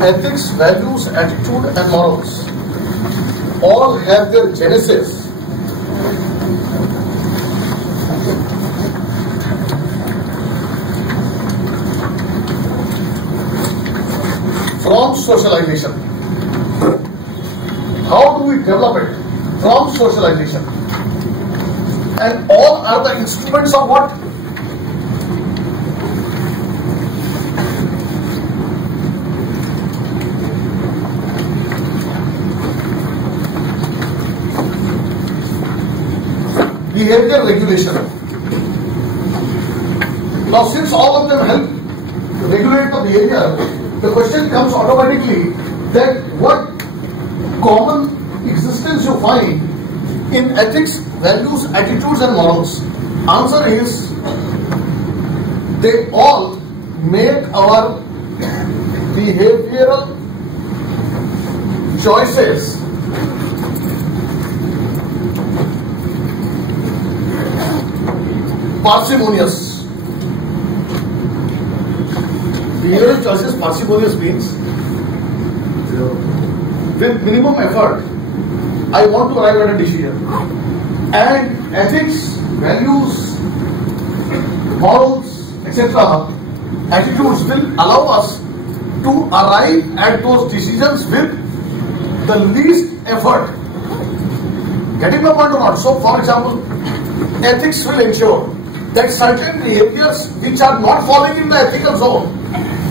ethics, values, attitude and morals all have their genesis from socialization. How do we develop it? From socialization. And all are the instruments of what? Behavior regulation. Now, since all of them help regulate the behavior, the question comes automatically that what common existence you find in ethics, values, attitudes and morals? Answer is they all make our behavioral choices parsimonious. Behavioral choices parsimonious means with minimum effort I want to arrive at a decision. And ethics, values, morals, etc., attitudes will allow us to arrive at those decisions with the least effort. Getting my point or not? So, for example, ethics will ensure that certain behaviors which are not falling in the ethical zone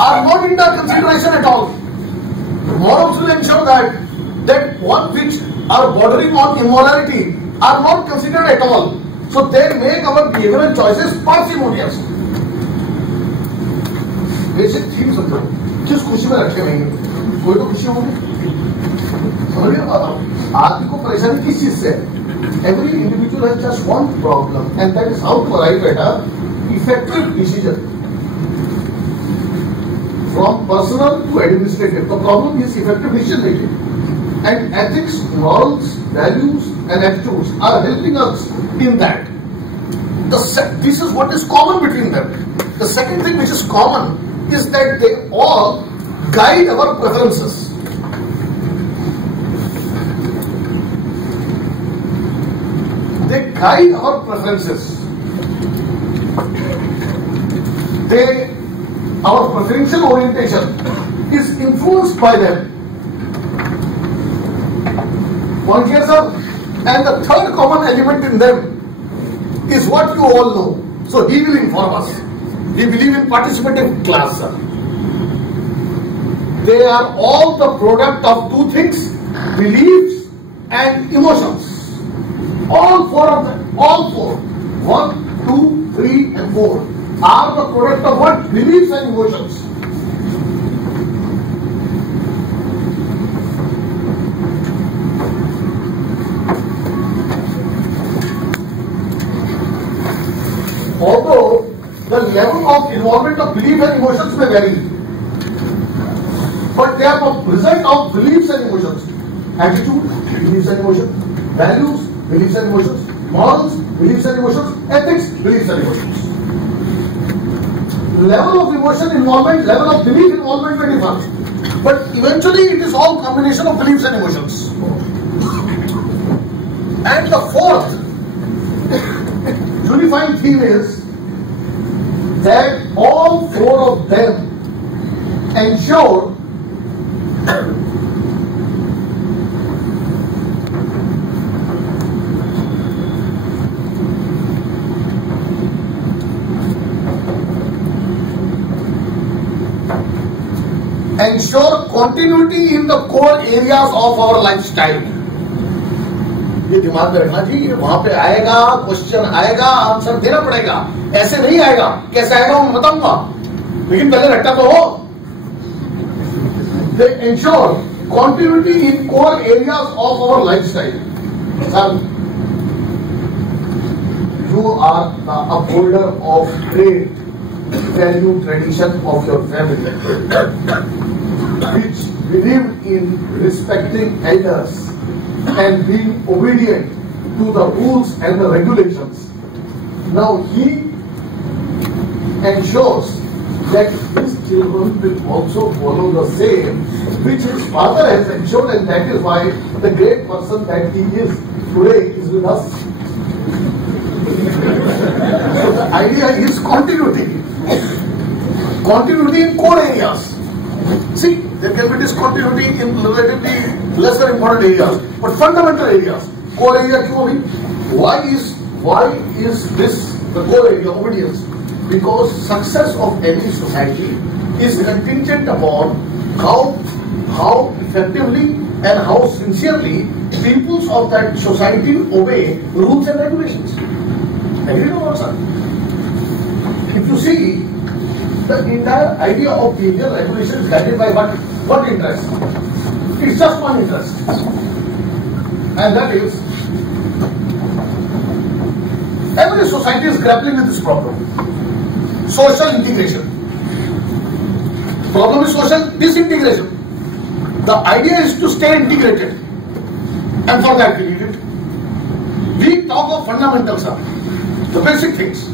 are not in the consideration at all. Morals will ensure that one which are bordering on immorality are not considered at all. So they make our behavioral choices parsimonious. Basic theme समझो, किस खुशी में रखे रहेंगे? कोई तो खुशी होगी। समझ रहे हो? आदमी को परेशानी किस चीज से? Every individual has just one problem, and that is how to arrive at a effective decision. From personal to administrative, the problem is effective decision making. And ethics, morals, values, and attitudes are helping us in that. This is what is common between them. The second thing which is common is that they all guide our preferences. They guide our preferences. Our preferential orientation is influenced by them. Point here, sir. And the third common element in them is what you all know. So he will inform us. We believe in participative class, sir. They are all the product of two things: beliefs and emotions. All four of them, all four, 1, 2, 3 and 4 are the product of what? Beliefs and emotions. Although the level of involvement of belief and emotions may vary, but they are the result of beliefs and emotions. Attitude, beliefs and emotions. Values, beliefs and emotions. Morals, beliefs and emotions. Ethics, beliefs and emotions. Level of emotion involvement, level of belief involvement may differ, but eventually it is all combination of beliefs and emotions. And the fourth unifying theme is that all four of them ensure continuity in the core areas of our lifestyle. ये दिमाग में रखना चाहिए, वहां पे आएगा question, आएगा answer देना पड़ेगा, ऐसे नहीं आएगा। कैसे आएगा मैं बताऊंगा, लेकिन पहले रखता तो हो। They ensure continuity in core areas of our lifestyle. Sir, you are the upholder of great value tradition of your family, which believe in respecting elders and being obedient to the rules and the regulations. Now he ensures that his children will also follow the same, which his father has ensured, and that is why the great person that he is today is with us. So the idea is continuity. Continuity in core areas. See, there can be discontinuity in relatively lesser important areas, but fundamental areas. Core area क्यों भी? Why is this the core area? Obedience. Because success of any society is contingent upon how effectively and how sincerely peoples of that society obey rules and regulations. Agree or not, sir? If you see, the entire idea of behavior regulation is guided by what interest? It's just one interest, and that is every society is grappling with this problem. Social integration. Problem is social disintegration. The idea is to stay integrated, and for that we need it. We talk of fundamentals, the basic things.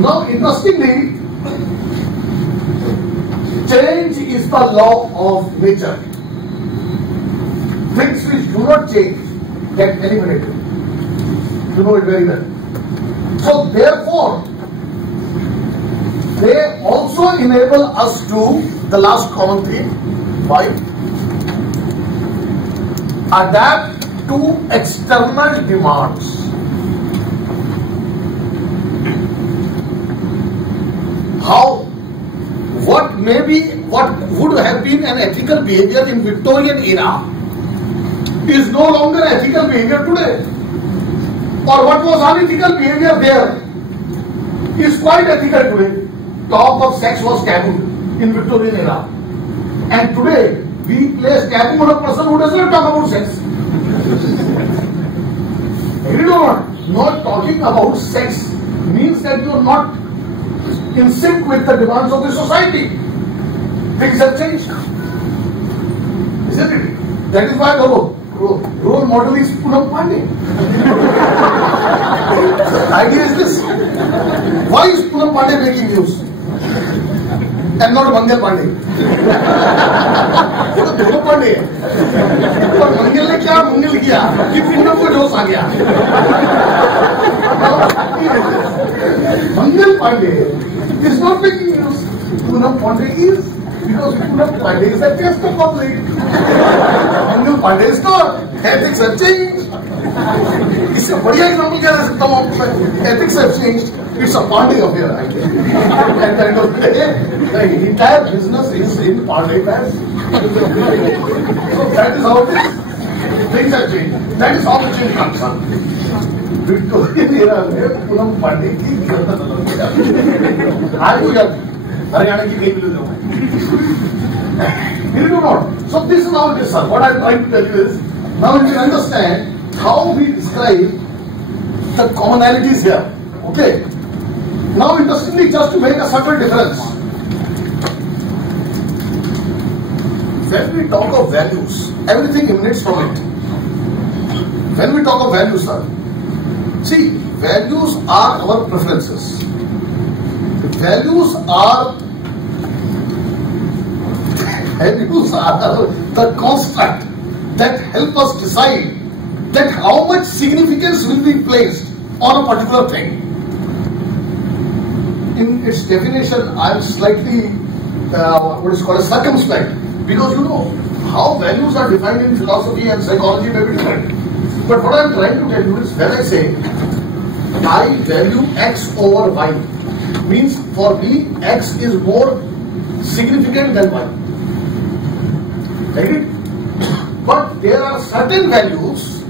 Now, interestingly, change is the law of nature. Things which do not change get eliminated. You know it very well. So therefore, they also enable us to, the last common theme, why? Adapt to external demands. How? What would have been an ethical behavior in Victorian era is no longer ethical behavior today. Or what was unethical behavior there is quite ethical today. Talk of sex was taboo in Victorian era. And today, we place taboo on a person who does not talk about sex. Agree or not? Not talking about sex means that you are not in sync with the demands of the society. Things have changed. Isn't it? That is why the role model is Mukul Pandey. The idea is this. Why is Mukul Pandey making news? And not Mukul Pandey. वो तो दोनों पांडे हैं। पर मंगल ने क्या मंगल किया कि पूनम को जोश आ गया। Mukul Pandey is not making news. Mukul Pandey is, because Mukul Pandey is the test of public. Mukul Pandey is not. Ethics have changed. इससे बढ़िया एग्जाम्पल क्या दे सकता हूँ? Ethics have changed. It's a Pandey affair. At the end of the day, the entire business is in Pandey hands. So that is how it is. Things have changed. That is how the change comes on. Victorian era में Mukul Pandey की गिरफ्तार आज वो याद हरियाणा की कई मिले जाऊँ you do not. So this is how it is, sir. What I am trying to tell you is, now you can understand how we describe the commonalities here. Okay. Now interestingly, just to make a subtle difference, when we talk of values, everything emanates from it. When we talk of values, sir, see, values are our preferences. Values are the construct that help us decide that how much significance will be placed on a particular thing. In its definition, I am slightly what is called a circumspect, because you know how values are defined in philosophy and psychology may be different. But what I am trying to tell you is, when I say I value X over Y, means for me X is more significant than Y. Right? But there are certain values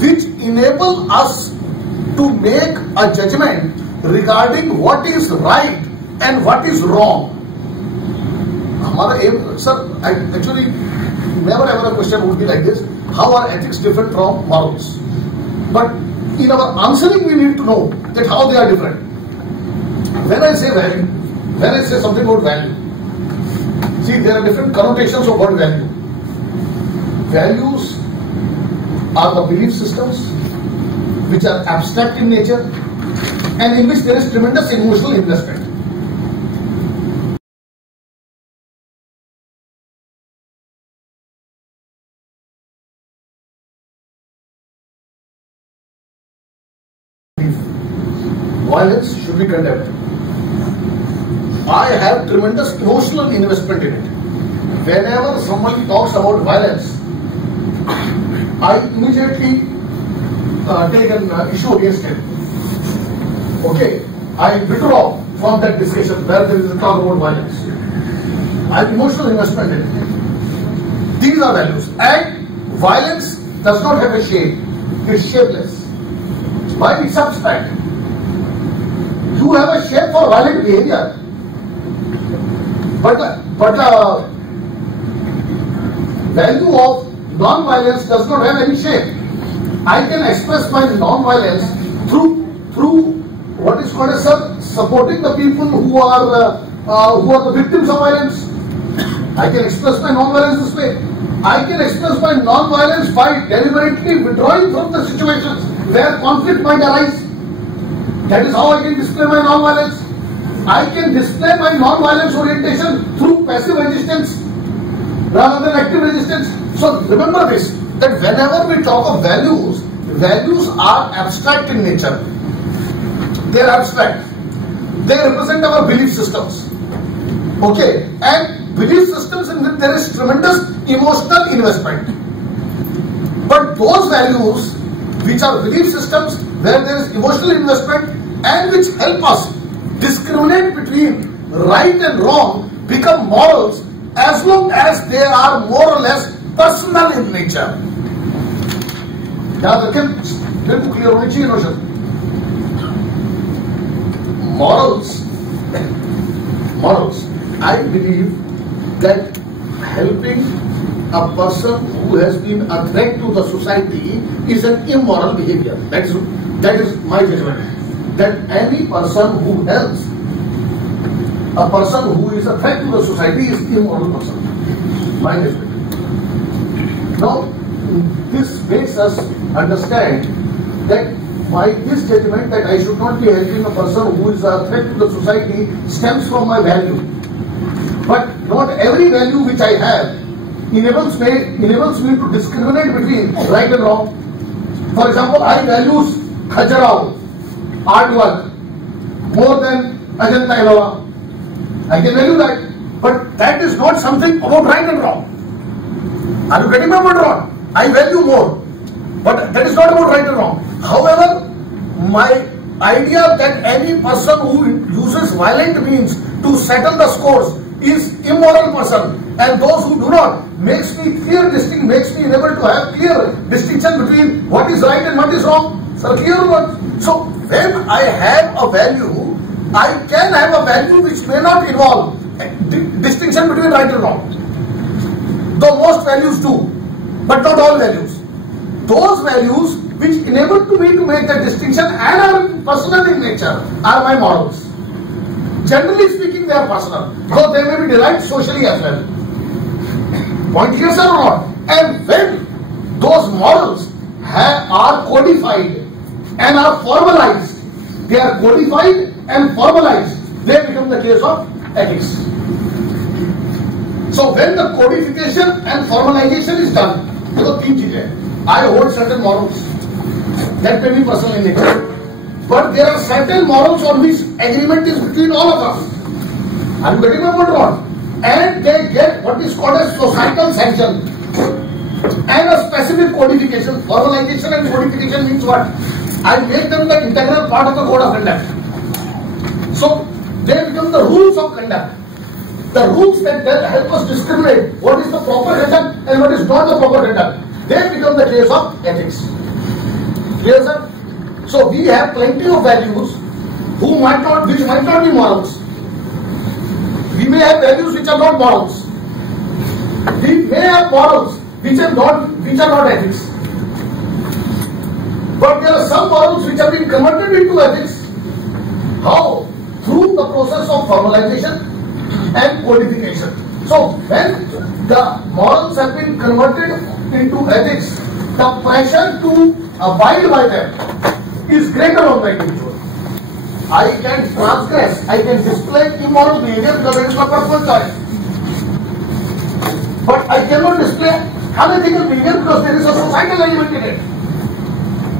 which enable us to make a judgment regarding what is right and what is wrong. हमारा aim, sir, actually never ever a question would be like this: how are ethics different from morals? But in our answering, we need to know that how they are different. When I say value, when I say something about value, see, there are different connotations of what value. Values are the belief systems which are abstract in nature and in which there is tremendous emotional investment. violence should be condemned. I have tremendous emotional investment in it. Whenever somebody talks about violence, I immediately take an issue against him. Okay, I withdraw from that discussion where there is a talk about violence. I have emotional investment in it. These are values. And violence does not have a shape. It's shapeless. Why? It's abstract. You have a shape for violent behavior. But the value of non-violence does not have any shape. I can express my non-violence through what is called as supporting the people who are the victims of violence. I can express my non-violence this way. I can express my non-violence by deliberately withdrawing from the situations where conflict might arise. That is how I can display my non-violence. I can display my non-violence orientation through passive resistance rather than active resistance. So remember this, that whenever we talk of values, values are abstract in nature. They are abstract. They represent our belief systems. Okay, and belief systems in which there is tremendous emotional investment. But those values which are belief systems where there is emotional investment and which help us discriminate between right and wrong become morals as long as they are more or less personal in nature. याद रखें, बिल्कुल clear होनी चाहिए notion. Morals. I believe that helping a person who has been a threat to the society is an immoral behavior. That is my judgment. That any person who helps a person who is a threat to the society is an immoral person. My judgment. Now, this makes us understand that why this judgment that I should not be helping a person who is a threat to the society stems from my value. But not every value which I have enables me to discriminate between right and wrong. For example, I value Khajuraho, artwork, more than Ajanta Ellora. I can value that, but that is not something about right and wrong. Are you getting my point or not? I value more, but that is not about right and wrong. However, my idea that any person who uses violent means to settle the scores is immoral person, and those who do not makes me unable to have clear distinction between what is right and what is wrong. So clear what? So when I have a value, I can have a value which may not involve distinction between right and wrong. Though most values do, but not all values. Those values which enable to me to make that distinction and are personal in nature are my morals. Generally speaking, they are personal, because they may be derived socially as well. Point clear, sir, or not? And when those morals are codified and are formalized, they are codified and formalized, they become the case of ethics. So when the codification and formalization is done, देखो तीन चीजें. I hold certain morals that may be personal in nature, but there are certain morals on which agreement is between all of us. Are you getting my point or not? And they get what is called as societal sanction and a specific codification. Formalization and codification means what? I make them the integral part of the code of conduct. So they become the rules of conduct. The rules that help us discriminate what is the proper conduct and what is not the proper conduct. They become the case of ethics. Clear, sir? So we have plenty of values which might not be morals. We may have values which are not morals. We may have morals which are not ethics. But there are some morals which have been converted into ethics. How? Through the process of formalization and codification. So when the morals have been converted into ethics, the pressure to abide by them is greater on the individual. I can transgress, I can display immoral behavior because it is my personal choice. But I cannot display unethical behavior because there is a societal element in it.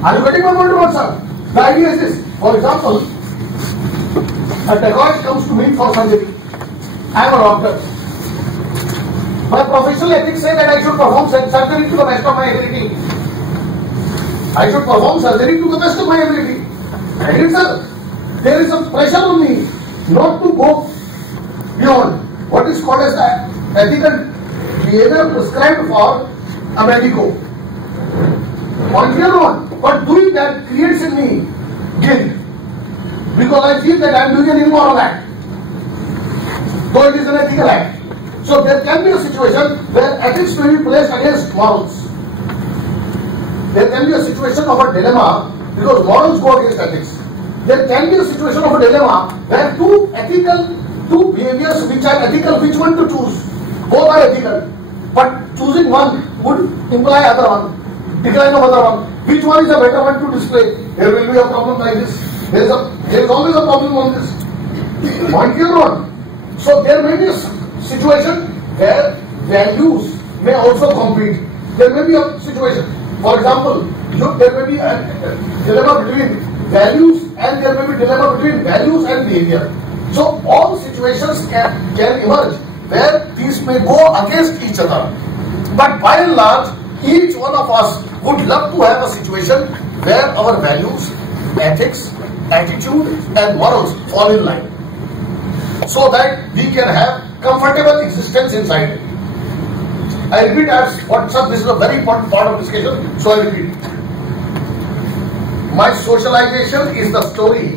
Are you getting my point or not, sir? The idea is this. For example, A dacoit comes to me for surgery. I am a doctor. My professional ethics say that I should perform surgery to the best of my ability. I should perform surgery to the best of my ability. And sir, there is a pressure on me not to go beyond what is called as ethical behavior prescribed for a medico. Point here on. But doing that creates in me guilt. Because I feel that I am doing an immoral act. Though it is an ethical act. So there can be a situation where ethics may be placed against morals. There can be a situation of a dilemma because morals go against ethics. There can be a situation of a dilemma where two behaviors which are ethical, which one to choose? Both are ethical. But choosing one would imply other one. Decline of other one. Which one is a better one to display? There will be a problem like this. There is always a problem on this. Point here on. So there may be a situation where values may also compete. There may be a situation. For example, there may be a dilemma between values and there may be a dilemma between values and behavior. So all situations can emerge where these may go against each other. But by and large, each one of us would love to have a situation where our values, ethics, attitude and morals fall in line. So that we can have comfortable existence inside. I repeat as WhatsApp, this is a very important part of discussion, so I repeat. My socialization is the story